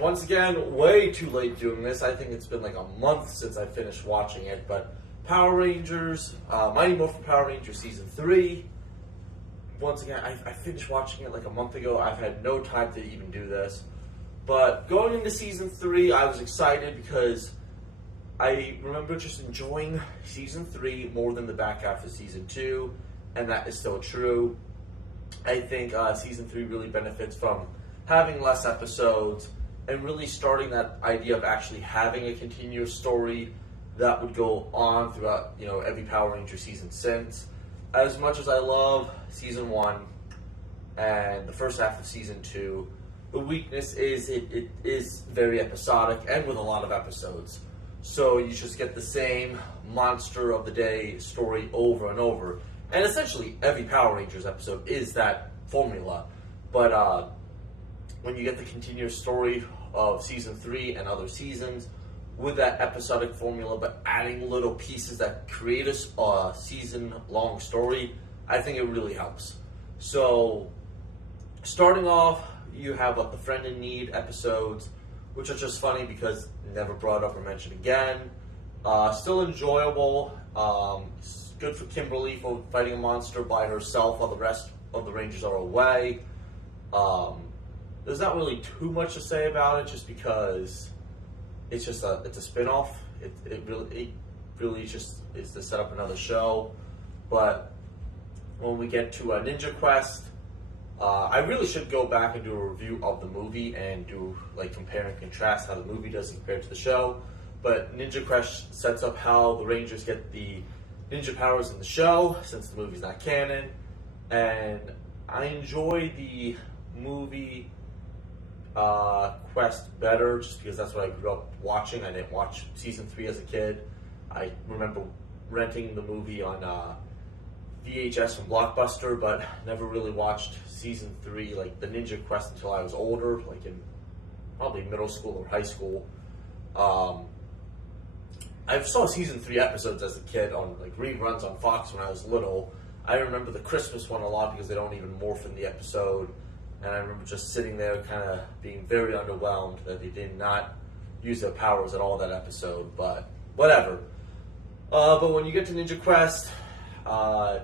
once again, way too late doing this. I think it's been like a month since I finished watching it, but Power Rangers, Mighty Morphin Power Rangers Season 3. Once again, I finished watching it like a month ago. I've had no time to even do this. But going into Season 3, I was excited because I remember just enjoying Season 3 more than the back half of Season 2, and that is still true. I think Season 3 really benefits from having less episodes and really starting that idea of actually having a continuous story that would go on throughout, every Power Ranger season since. As much as I love Season 1 and the first half of Season 2, the weakness is it is very episodic and with a lot of episodes. So you just get the same monster of the day story over and over. And essentially every Power Rangers episode is that formula. But when you get the continuous story of Season 3 and other seasons with that episodic formula, but adding little pieces that create a season-long story, I think it really helps. So starting off, you have the Friend in Need episodes, which are just funny because never brought up or mentioned again. Still enjoyable. It's good for Kimberly for fighting a monster by herself while the rest of the Rangers are away. There's not really too much to say about it, just because it's a spin-off. It really just is to set up another show. But when we get to Ninja Quest, I really should go back and do a review of the movie and do compare and contrast how the movie does compared to the show. But Ninja Quest sets up how the Rangers get the ninja powers in the show, since the movie's not canon. And I enjoy the movie Quest better, just because that's what I grew up watching. I didn't watch Season 3 as a kid. I remember renting the movie on VHS from Blockbuster, but never really watched Season 3, the Ninja Quest, until I was older, in probably middle school or high school. I saw Season 3 episodes as a kid on reruns on Fox when I was little. I remember the Christmas one a lot because they don't even morph in the episode. And I remember just sitting there kind of being very underwhelmed that they did not use their powers at all that episode, but whatever. But when you get to Ninja Quest,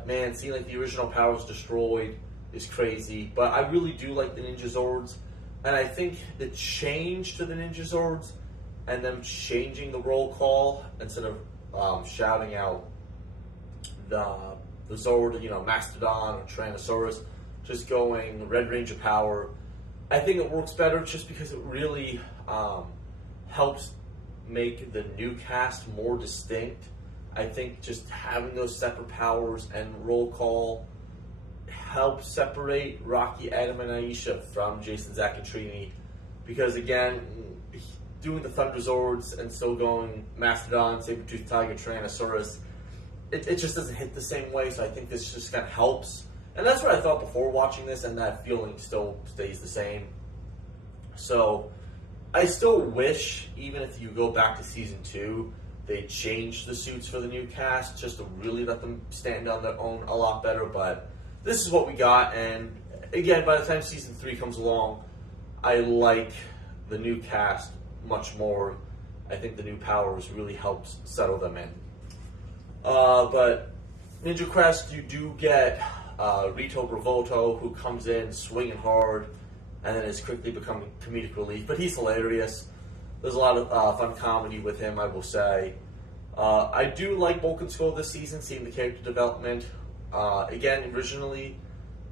man, seeing the original powers destroyed is crazy. But I really do like the Ninja Zords, and I think the change to the Ninja Zords and them changing the roll call instead of shouting out the Zord, Mastodon or Tyrannosaurus, just going Red Ranger power, I think it works better just because it really helps make the new cast more distinct. I think just having those separate powers and roll call helps separate Rocky, Adam, and Aisha from Jason, Zach, and Trini. Because again, doing the Thunder Zords and still going Mastodon, Saber-Tooth Tiger, Tyrannosaurus, it just doesn't hit the same way. So I think this just kind of helps. And that's what I thought before watching this, and that feeling still stays the same. So I still wish, even if you go back to Season 2, they changed the suits for the new cast just to really let them stand on their own a lot better. But this is what we got, and again, by the time Season 3 comes along, I like the new cast much more. I think the new powers really helps settle them in. But Ninja Quest, you do get Rito Bravoto, who comes in swinging hard and then is quickly becoming comedic relief. But he's hilarious. There's a lot of fun comedy with him, I will say. I do like Bulk and Skull this season, seeing the character development. Again, originally,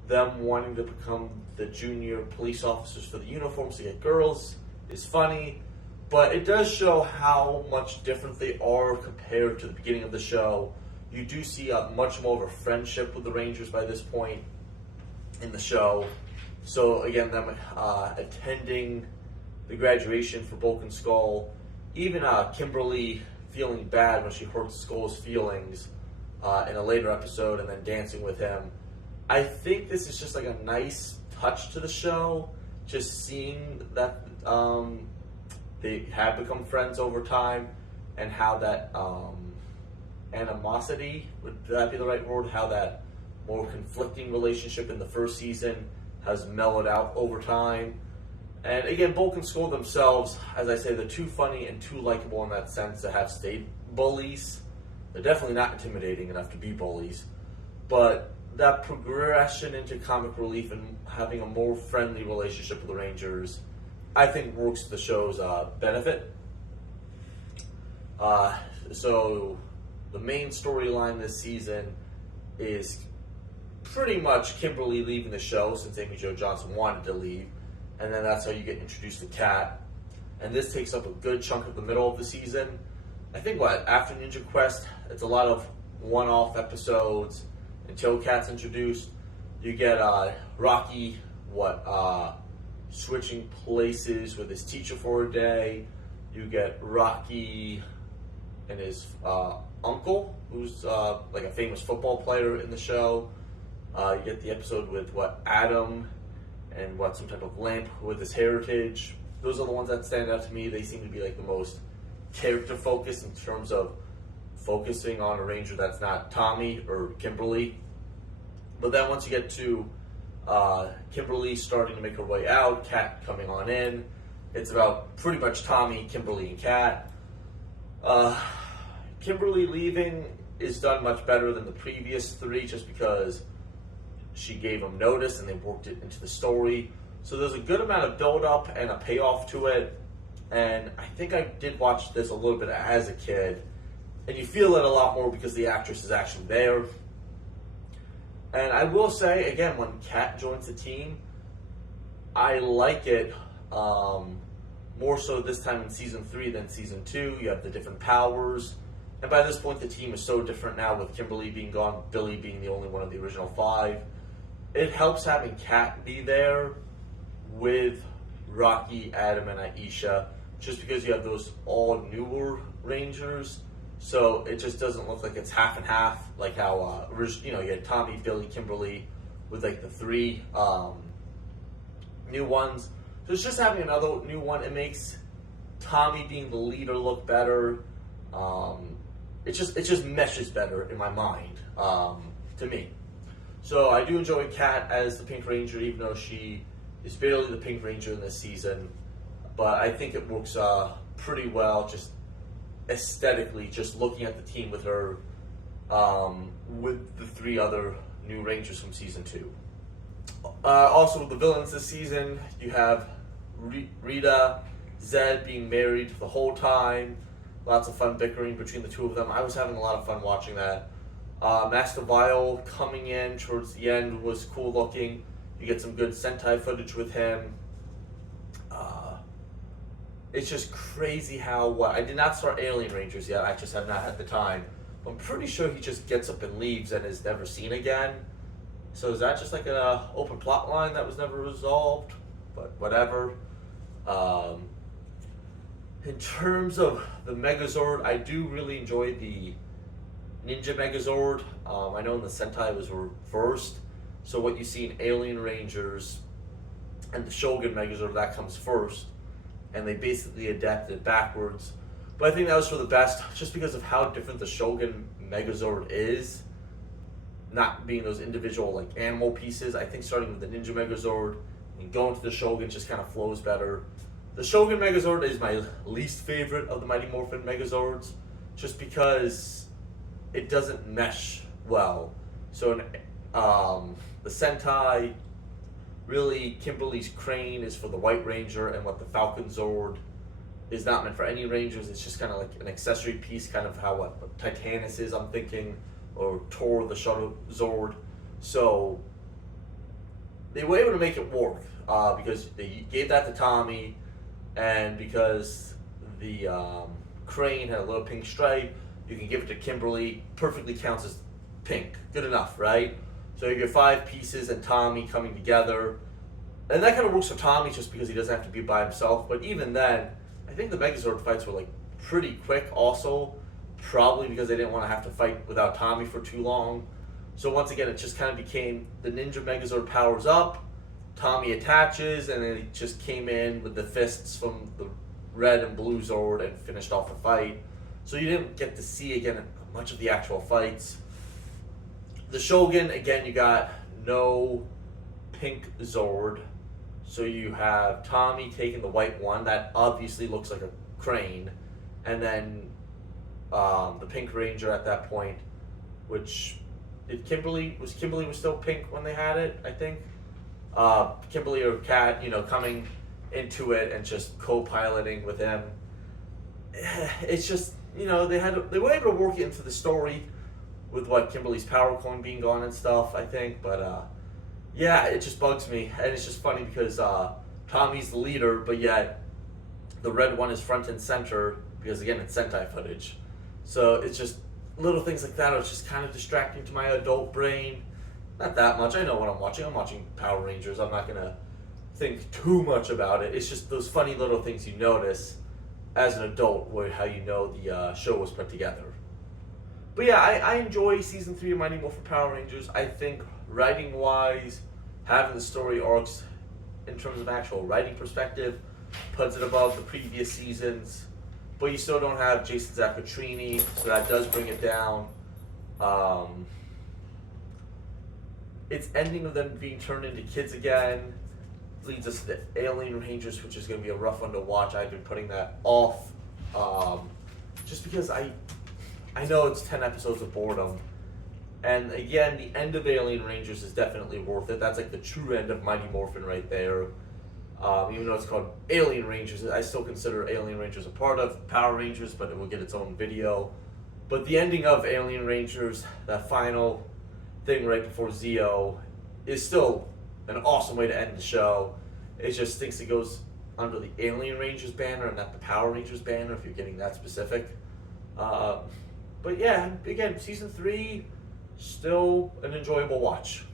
them wanting to become the junior police officers for the uniforms to get girls is funny. But it does show how much different they are compared to the beginning of the show. You do see much more of a friendship with the Rangers by this point in the show. So again, them attending the graduation for Bulk and Skull, even Kimberly feeling bad when she hurts Skull's feelings in a later episode, and then dancing with him. I think this is just a nice touch to the show, just seeing that they have become friends over time, and how that animosity, would that be the right word, how that more conflicting relationship in the first season has mellowed out over time. And again, both can score themselves. As I say, they're too funny and too likable in that sense to have stayed bullies. They're definitely not intimidating enough to be bullies. But that progression into comic relief and having a more friendly relationship with the Rangers, I think works to the show's benefit. So the main storyline this season is pretty much Kimberly leaving the show since Amy Jo Johnson wanted to leave. And then that's how you get introduced to Kat. And this takes up a good chunk of the middle of the season. I think after Ninja Quest, it's a lot of one-off episodes until Kat's introduced. You get Rocky, switching places with his teacher for a day. You get Rocky and his uncle, who's like a famous football player in the show. You get the episode with Adam and some type of lamp with his heritage. Those are the ones that stand out to me. They seem to be like the most character focused in terms of focusing on a Ranger that's not Tommy or Kimberly. But then once you get to Kimberly starting to make her way out, Kat coming on in, it's about pretty much Tommy, Kimberly, and Kat. Kimberly leaving is done much better than the previous three just because she gave them notice and they worked it into the story. So there's a good amount of build-up and a payoff to it. And I think I did watch this a little bit as a kid. And you feel it a lot more because the actress is actually there. And I will say, again, when Kat joins the team, I like it more so this time in Season 3 than Season 2. You have the different powers. And by this point, the team is so different now with Kimberly being gone, Billy being the only one of the original 5. It helps having Kat be there with Rocky, Adam, and Aisha, just because you have those all newer Rangers. So it just doesn't look like it's half and half, like how you had Tommy, Billy, Kimberly, with like the 3 new ones. So it's just having another new one. It makes Tommy being the leader look better. It just meshes better in my mind to me. So I do enjoy Kat as the Pink Ranger, even though she is barely the Pink Ranger in this season. But I think it works pretty well, just aesthetically, just looking at the team with her, with the 3 other new Rangers from Season 2. Also, the villains this season, you have Rita, Zed being married the whole time. Lots of fun bickering between the two of them. I was having a lot of fun watching that. Master Vile coming in towards the end was cool looking. You get some good Sentai footage with him. It's just crazy how I did not start Alien Rangers yet. I just have not had the time. I'm pretty sure he just gets up and leaves and is never seen again. So is that just like an open plot line that was never resolved? But whatever. In terms of the Megazord, I do really enjoy the Ninja Megazord. I know in the Sentai it was reversed. So what you see in Alien Rangers and the Shogun Megazord, that comes first. And they basically adapted it backwards. But I think that was for the best, just because of how different the Shogun Megazord is. Not being those individual like animal pieces. I think starting with the Ninja Megazord and going to the Shogun just kind of flows better. The Shogun Megazord is my least favorite of the Mighty Morphin Megazords, just because it doesn't mesh well. So in the Sentai, really Kimberly's crane is for the White Ranger, and what the Falcon Zord is not meant for any Rangers. It's just kind of like an accessory piece, kind of how what Titanus is, I'm thinking, or Tor the Shuttle Zord. So they were able to make it work because they gave that to Tommy, and because the crane had a little pink stripe, you can give it to Kimberly. Perfectly counts as pink. Good enough, right? So you get 5 pieces and Tommy coming together. And that kind of works for Tommy just because he doesn't have to be by himself. But even then, I think the Megazord fights were like pretty quick also. Probably because they didn't want to have to fight without Tommy for too long. So once again, it just kind of became the Ninja Megazord powers up, Tommy attaches, and then he just came in with the fists from the red and blue Zord and finished off the fight. So you didn't get to see again much of the actual fights. The Shogun, again, you got no pink Zord. So you have Tommy taking the white one that obviously looks like a crane, and then the Pink Ranger at that point, which Kimberly was still pink when they had it, I think. Kimberly or Kat, coming into it and just co-piloting with him. It's just they were able to work it into the story with what Kimberly's power coin being gone and stuff, I think, but yeah, it just bugs me, and it's just funny because Tommy's the leader, but yet the red one is front and center because again it's Sentai footage, so it's just little things like that are just kind of distracting to my adult brain. Not that much. I know what I'm watching. I'm watching Power Rangers. I'm not gonna think too much about it. It's just those funny little things you notice as an adult, where how the show was put together. But yeah, I enjoy season 3 of Mighty Morphin Power Rangers. I think writing wise, having the story arcs in terms of actual writing perspective puts it above the previous seasons. But you still don't have Jason Zacatrini, so that does bring it down. Its ending of them being turned into kids again leads us to the Alien Rangers, which is going to be a rough one to watch. I've been putting that off just because I know it's 10 episodes of boredom. And again, the end of Alien Rangers is definitely worth it. That's like the true end of Mighty Morphin right there. Even though it's called Alien Rangers, I still consider Alien Rangers a part of Power Rangers, but it will get its own video. But the ending of Alien Rangers, that final thing right before Zeo, is still an awesome way to end the show. It just thinks it goes under the Alien Rangers banner and not the Power Rangers banner, if you're getting that specific. But yeah, again, season 3, still an enjoyable watch.